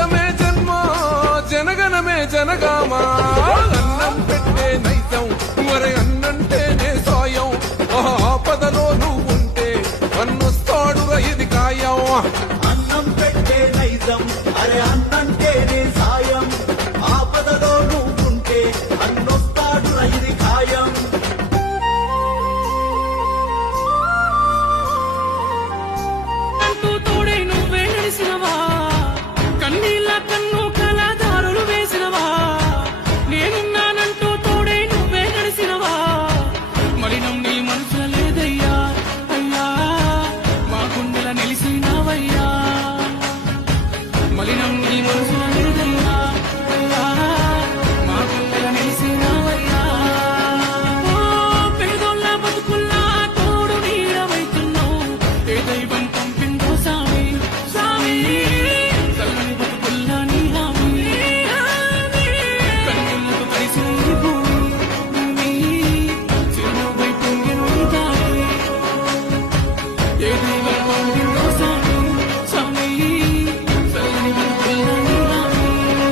కోసమే జన్మ జనగణమే జనగామా అన్నం పెట్టే నైజం మరి అన్నంటేనే సాయం ఆపదలో నువ్వు ఉంటే అన్నొస్తాడు ఇది ఖాయం అన్నం పెట్టే నైజం అరే అన్నంటేనే సాయం ఆపదలో నువ్వుంటే అన్నొస్తాడు ఇది ఖాయం కన్నీళ్ళ కన్ను కళాదారులు వేసినవా నేనున్నానంటూ తోడే నువ్వే నడిసినవా మలినం నీ మనసుల లేదయ్యా అయ్యా మా గుండెల నిలిసినవయ్యా మలినం నీ మనసుల